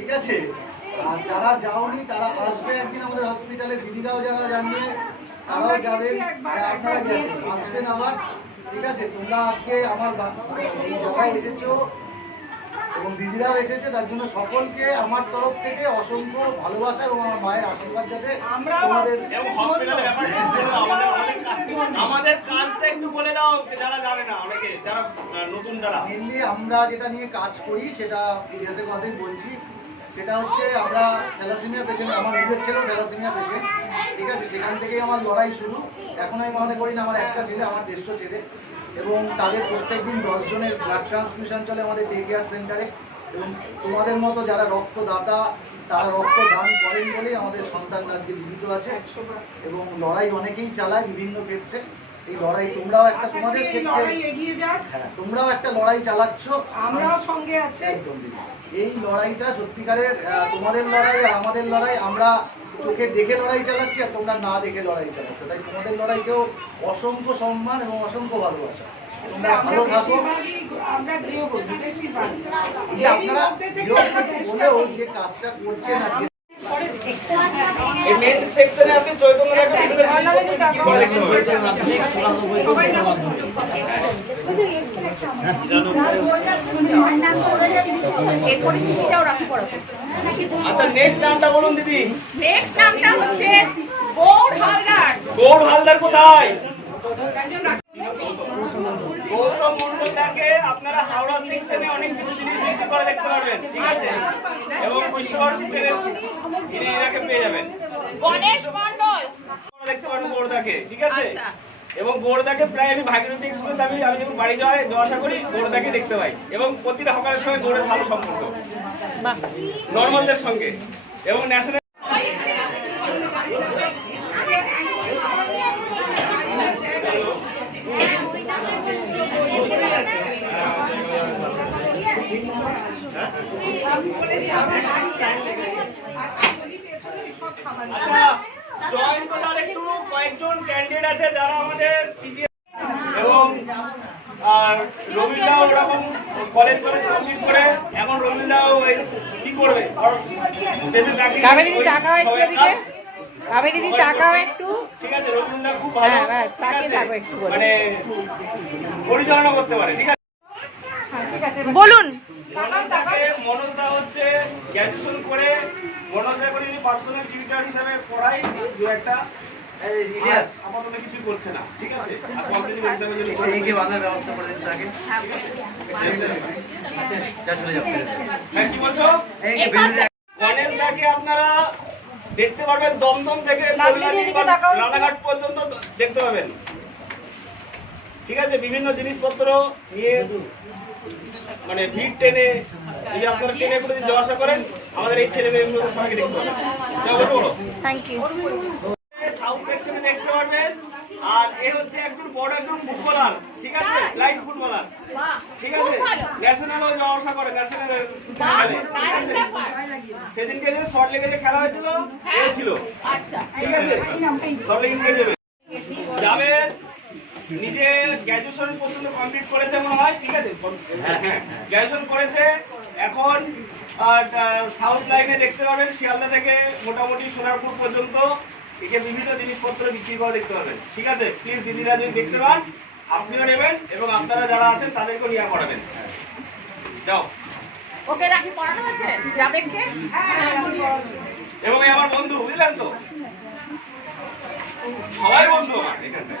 ঠিক আছে? আর যারা যাওনি তারা আসবে একদিন আমাদের হসপিটালে দিদিরাও যারা জানিয়ে তারাও যাবেন। আর আপনারা গেছেন আসবেন আবার। ঠিক আছে তোমরা আজকে আমার এই জায়গায় এসেছ। এবং দিদিরাও এসেছে তার জন্য সকলকে আমার তরফ থেকে অসংখ্য ভালোবাসা এবং আমার মায়ের আশীর্বাদ যাতে তোমাদের এবং হসপিটালের ব্যাপারটা একটু বলে দাও আমাদের আমাদের কাজটা একটু বলে দাও যারা যাবে না অনেকে যারা নতুন যারা। মেনলি আমরা যেটা নিয়ে কাজ করি সেটা ইতিহাসের কথাই বলছি। সেটা হচ্ছে আমরা থ্যালাসেমিয়া পেশেন্ট আমার নিজের ছেলেও থ্যালাসেমিয়া পেশেন্ট ঠিক আছে? সেখান থেকেই আমার লড়াই শুরু। এখন আমি মনে করি না আমার একটা ছেলে, আমার দেড়শো ছেলে। এবং তাদের প্রত্যেক দিন দশজনের ব্লাড ট্রান্সমিশন চলে আমাদের ডে কেয়ার সেন্টারে এবং তোমাদের মতো যারা রক্তদাতা, তারা রক্ত দান করেন বলেই আমাদের সন্তান আজকে জীবিত আছে। এবং লড়াই অনেকেই চালায় বিভিন্ন ক্ষেত্রে। এই লড়াই তোমরাও একটা তোমাদের ক্ষেত্রে লড়াই এগিয়ে যাক। হ্যাঁ তোমরাও একটা লড়াই চালাচ্ছ। আমরাও সঙ্গে আছি। একদম এই লড়াইটা সত্যিকারের তোমাদের লড়াই আর আমাদের লড়াই আমরা চোখে দেখে লড়াই চালাচ্ছি আর তোমরা না দেখে লড়াই চালাচ্ছ। তাই তোমাদের লড়াইকেও অসংখ্য সম্মান এবং অসংখ্য ভালোবাসা। ভালো থাকো। আপনারা যে কাজটা করছেন আজকে এই মেন সেকশনে আপনি চৈতন্য আচ্ছা নেক্সট নামটা বলুন দিদি। নেক্সট নামটা হচ্ছে গৌর হালদার। গৌর হালদার কোথায়? গৌতম মন্ডলটাকে আপনারা হাওড়া সেকশনে অনেক কিছু জিনিস দেখতে পারবেন। ঠিক আছে? ইনি এনাকে পেয়ে যাবেন। গণেশ ঠিক আছে? আচ্ছা। এবং গোড়দাকে প্রায় আমি ভাগীরথী এক্সপ্রেস আমি আমি যখন বাড়ি যাওয়াই যাওয়া আসা করি গোড়দাকে দেখতে পাই। এবং প্রতিটা হকারের সঙ্গে গোড়ের ভালো সম্পর্ক। নর্মালদের সঙ্গে। এবং ন্যাশনাল জয়েন করার একটু কয়েকজন ক্যান্ডিডেট আছে যারা আমাদের এবং আর ওরকম কলেজ কলেজ কমপ্লিট করে এখন কি করবে দেশে চাকরি কাবেরী দিদি তাকাও একটু ঠিক আছে। রবীন্দ্র খুব ভালো হ্যাঁ, একটু মানে পরিচালনা করতে পারে ঠিক আছে? বলুন। হচ্ছে গ্র্যাজুয়েশন করে। পার্সোনাল টিউটার হিসাবে পড়াই দু একটা। আর আপাতত কিছু করছে না ঠিক আছে? আর কম্পিটিটিভ এক্সামের জন্য হ্যাঁ কি বলছো? গণেশ দাকে আপনারা দেখতে পারবেন দমদম থেকে রানাঘাট পর্যন্ত দেখতে পাবেন। ঠিক আছে বিভিন্ন জিনিসপত্র নিয়ে মানে ভিড় টেনে যদি আপনারা ট্রেনে করে যদি যাওয়া আসা করেন আমাদের এই ছেলে মেয়েগুলো সবাইকে দেখতে পাবেন। যাও, বলো, বলো। থ্যাংক ইউ সাউথ সেকশনে দেখতে পারবেন আর এ হচ্ছে একজন বড় একজন ফুটবলার ঠিক আছে? লাইট ফুটবলার ঠিক আছে? ন্যাশনালও যাওয়া আসা করে সেদিনকে যে শর্ট লেগে যে খেলা হয়েছিল এ ছিল। ঠিক আছে? শর্ট লেগে স্টেডিয়ামে যাবে? নিজে গ্র্যাজুয়েশন পর্যন্ত কমপ্লিট করেছে মনে হয় ঠিক আছে? হ্যাঁ গ্র্যাজুয়েশন করেছে। এখন সাউথ লাইনে দেখতে পাবেন শিয়ালদা থেকে মোটামুটি সোনারপুর পর্যন্ত। একে বিভিন্ন জিনিসপত্র বিক্রি করে দেখতে পাবেন ঠিক আছে? প্লিজ দিদিরা যদি দেখতে পান আপনিও নেবেন এবং আপনারা যারা আছেন তাদেরকেও নিয়ে করাবেন। যাও। ওকে রাখি পড়ানো আছে যাবে কে এবং আমার বন্ধু বুঝলেন তো? সবাই বন্ধু আমার এখানটায়।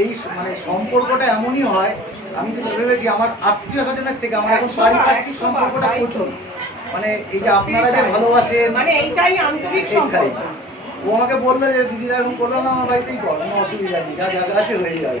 এই মানে সম্পর্কটা এমনই হয় আমি কিন্তু ভেবেছি আমার আত্মীয় স্বজনের থেকে আমার এখন পারিপার্শ্বিক সম্পর্কটা প্রচুর। মানে এই যে আপনারা যে ভালোবাসেন মানে এইটাই আন্তরিক সম্পর্ক। ও আমাকে বলল যে দিদিরা এরকম করল না আমার বাড়িতেই কর কোনো অসুবিধা নেই যা যা আছে হয়ে যাবে।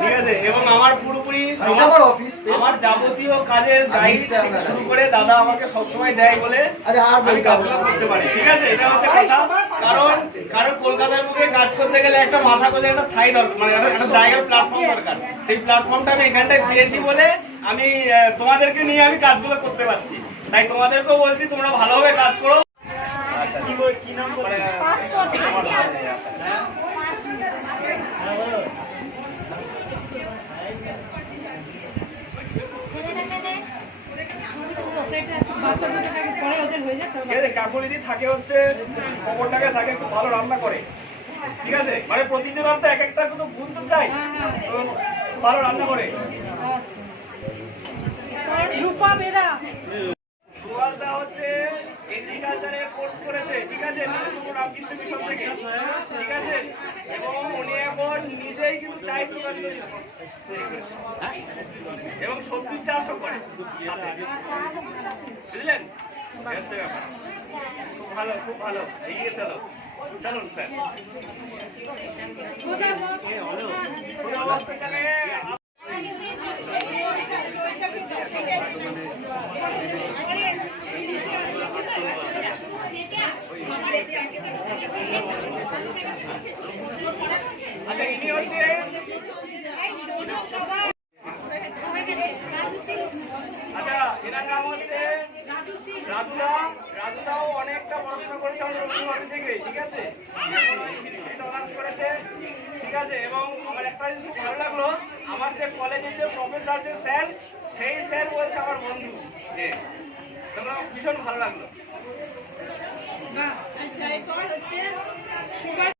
ঠিক আছে এবং আমার পুরোপুরি আমার অফিস আমার যাবতীয় কাজের গাইড শুরু করে দাদা আমাকে সবসময় দেয় বলে আরে আর আমি বলতে কাজগুলো করতে পারি। ঠিক আছে এটা হচ্ছে কথা। কারণ কারণ কলকাতার বুকে কাজ করতে গেলে একটা মাথা গোলে একটা থাই দরকার মানে একটা- একটা জায়গার প্ল্যাটফর্ম দরকার। সেই প্ল্যাটফর্মটা আমি এখানটায় পেয়েছি বলে আমি আহ, তোমাদেরকে নিয়ে আমি কাজগুলো করতে পারছি। তাই তোমাদেরকেও বলছি তোমরা ভালোভাবে কাজ করো। কি বল- কি নাম বলে ঠিক আছে কাকুলিদি থাকে হচ্ছে কবরটাকে থাকে খুব ভালো রান্না করে। ঠিক আছে? মানে প্রতিদিন তো এক একটা কোনো গুণ তো চাই। ভালো রান্না করে রূপা বেরা সুভাষদা হচ্ছে এগ্রিকালচারে কোর্স করেছে ঠিক আছে নীলকুমার রামকৃষ্ণ মিশন থেকে ঠিক আছে এবং উনি এখন নিজেই কিন্তু চাই দোকান তৈরি করে। এবং সবজির চাষও করে বুঝলেন? ব্যাপার। খুব ভালো খুব ভালো। এগিয়ে চলো। চলুন স্যার কোথাও অবস্থা চলে আচ্ছা ইনি হচ্ছে আচ্ছা এনার নাম হচ্ছে রাজুদা রাজুদাও অনেকটা পড়াশোনা করেছে থেকে ঠিক আছে? অনার্স করেছে ঠিক আছে? এবং আমার একটা জিনিস খুব ভালো লাগল আমার যে কলেজের যে প্রফেসর যে স্যার সেই স্যার বলছে আমার বন্ধু। যে তোমরা ভীষণ ভালো লাগল। আচ্ছা এরপর হচ্ছে সুভাষ